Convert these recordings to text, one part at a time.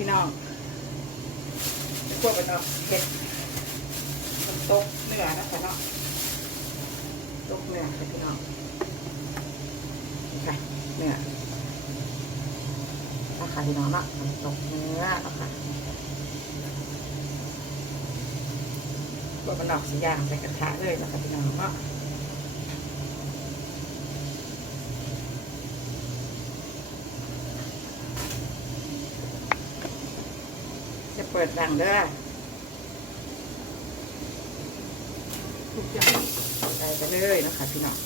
พี่น้องพวกมันออกเผ็ดมันตกเนื้อนะคะเนาะตกเนื้อค่ะพี่น้องนี่ค่ะเนื้อนะคะพี่น้องเนาะมันตกเนื้อนะคะพวกมันออกสีย่างใส่กระทะเลยนะคะพี่น้องเนาะ จะเปิดดังเด้อทุกอย่างใส่ไปเลยนะคะพี่น้อง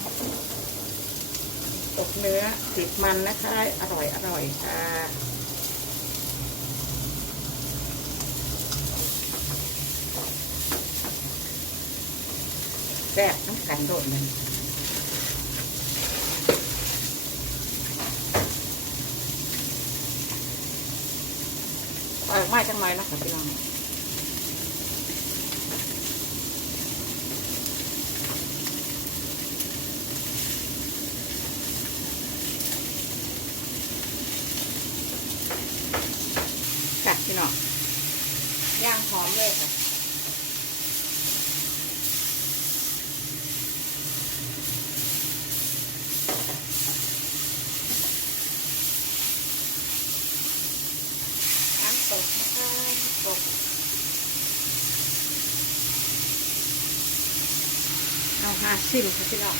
ตกเนื้อติดมันนะคะ อร่อยอร่อยค่ะแซ่บน้ำกันโดดเลย ไม่จังไรนะคะพี่น้อง ค่ะพี่น้องย่างหอมเลยค่ะ น้ำ ตกนะคะตกเอาห้าสิบค่ะพี่น้อง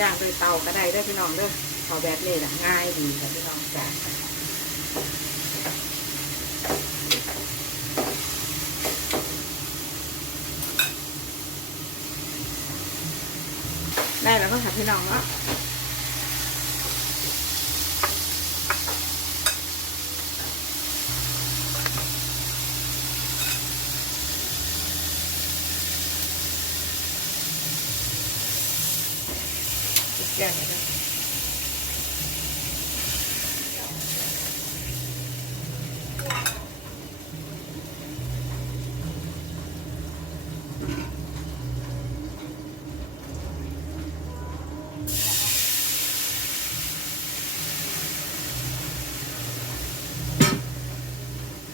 ย่างโดยเตาก็ได้ได้พี่น้องเด้อเอาแบบนี้นะง่ายดีค่ะพี่น้องจ้ะได้แล้วก็ค่ะพี่น้องเนาะ แก้เลยนะ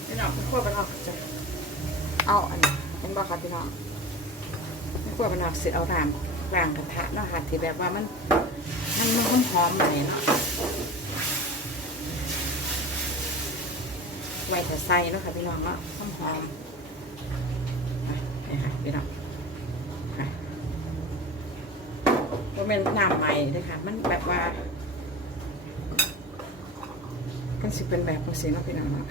พี่น้องพี่ขั้วเป็นออกจะเอาอันนี้เป็นบอกค่ะพี่น้องขั้วเป็นออกเสร็จเอาราม ลางกระทะเนาะค่ะที่แบบว่ามัน มันมันหอมๆหน่อยเนาะไว้แต่ใส่เนาะค่ะพี่น้องเนาะหอมหอมนี่ค่ะพี่น้องค่ะก็เป็นน้ำใหม่เลยค่ะ มันแบบว่ากันสิเป็นแบบสีเนาะพี่น้องเนาะ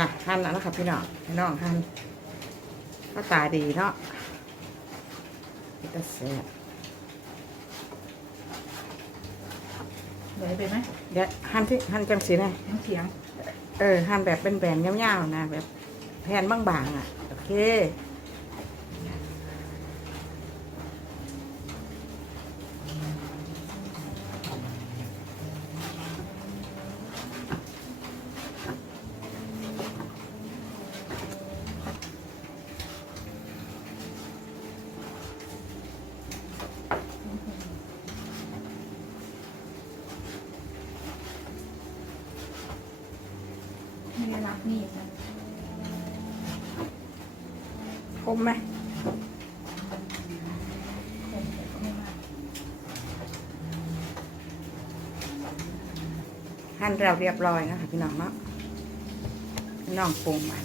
อะหั่นแล้วนะคะพี่น้องพี่น้องหั่นก็ตาดีเนาะ ก็แซ่บเหลือไปไหมเดี๋ยวหั่นที่หั่นจังสีนะน้ำเสียง เออหั่นแบบเป็นแบนๆยาวๆนะแบบแผ่นบางๆอะ โอเค ไม่รับมีดนะคมไหมไม่มหั่นเราเรียบร้อยนะคะพี่น้องเนาะพี่น้องปรุงมา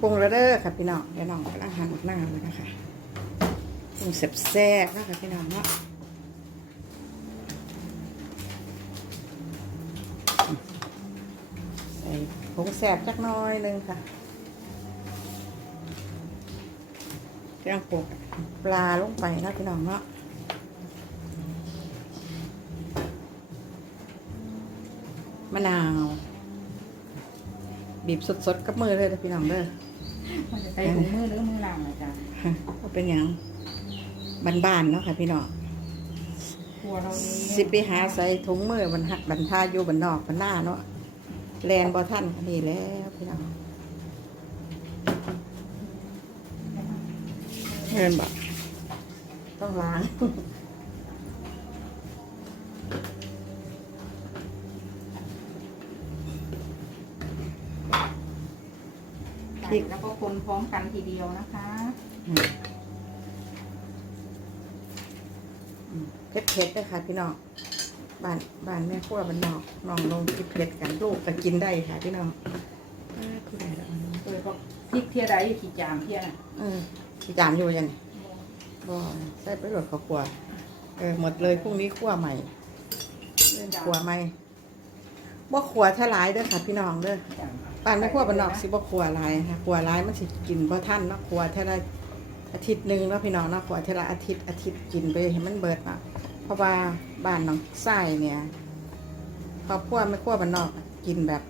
ปรุงแล้วเด้อค่ะพี่น้องเดี๋ยวน้องกำลังหั่นหน้าเลยนะคะปรุงแซ่บๆนะคะพี่น้องเนาะ ใส่ ผงแสบจักหน้อยหนึงค่ะเครื่องปรุงปลาลงไปนะพี่น้องเนาะมะนาว บีบสดๆกับมือเลยนะพี่น้องเด้อมันจะใส่ถุงมือหรือมือล่างอาจารย์เอาเป็นอย่างบ้านๆเนาะค่ะพี่น้องครัวเราเองสิไปหาใส่ถุงมือบันหักบันทาอยู่บันนอกบันหน้าเนาะ แลนบ่ท่านก็นี่แล้วพี่น้องเงินบ่ต้องล้างใส่แล้วก็คนพร้อมกันทีเดียวนะคะเผ็ดเผ็ดๆด้วยค่ะพี่น้อง บ้านบ้านแม่ครัวบ้านนอกน้องลงกินเผ็ดกันลูกก็กินได้ค่ะพี่น้องอ่าผู้ใดล่ะโดยพวกพริกเทียไรขีดจามเทียน่ะเออที่จามอยู่ยังบ่ใส่ไปรดข้าวคั่วเออหมดเลยพรุ่งนี้คั่วใหม่ขัวไหมบ่ขัวเท่าหลายเด้อค่ะ พี่น้องเด้อบ้านแม่ขัวบ้านนอกสิบ่ขัวหลายค่ะขัวหลายมันสิกินบ่ทันเนาะขัวเท่าละอาทิตย์หนึงเนาะพี่น้องเนาะขัวเท่าละอาทิตย์อาทิตย์กินไปให้มันเบิดเนาะเพราะว่า บ้านน้องไส้เนี่ยครอบครัวแม่ขัวบ้านนอกกินแบบ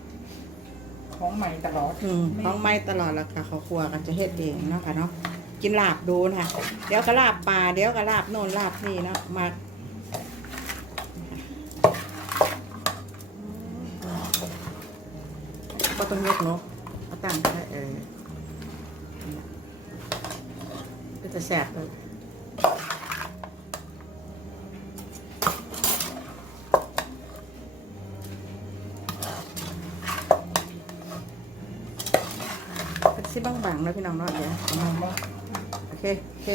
ของใหม่ตลอดอืมของไม่ตลอดแล้วค่ะเขาครัวก็จะเฮ็ดเองเนาะค่ะเนาะกินลาบดูนะคะเดี๋ยวก็ลาบปลาเดี๋ยวก็ลาบโน่นลาบนี่เนาะมาก็ต้องยกเนาะเอาตั้งไปเออก็จะแสบเลยเป็นสิบางๆ นะพี่น้องเนาะเดี๋ยวโอเคโอเค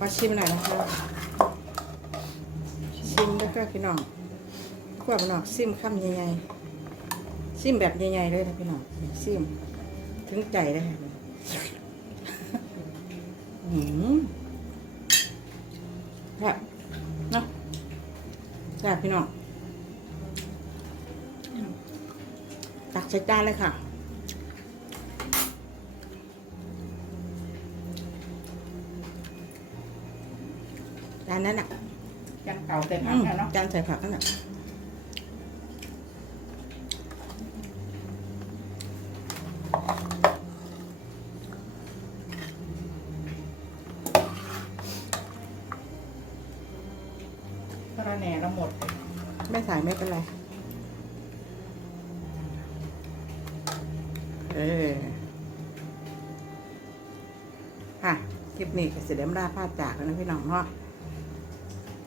มาชิมหน่อยนะคะชิมแล้วก็พี่น้องขวบพี่น้องซิมคำใหญ่ๆซิมแบบใหญ่ๆเลยนะพี่น้องซิมถึงใจเลยค่ะอืมแบบเนาะแบบพี่น้องตัก ใส่จานเลยค่ะจานนั้นอะยังเก่าแต่อืพักมแล้วเนาะจานใส่ผักนั่นอะกระแหน่เราหมด ไม่ใส่ไม่เป็นไร เออค่ะ คลิปนี้ก็เสได็จราพาจากแล้วนะพี่น้องเนาะ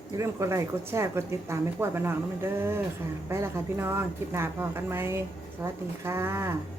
อย่าลืมกดไลค์กดแชร์กดติดตามไม่กวาดบ้านน้องน้องเด้อค่ะ ไปแล้วค่ะพี่น้อง คลิปหน้าพอกันไหม สวัสดีค่ะ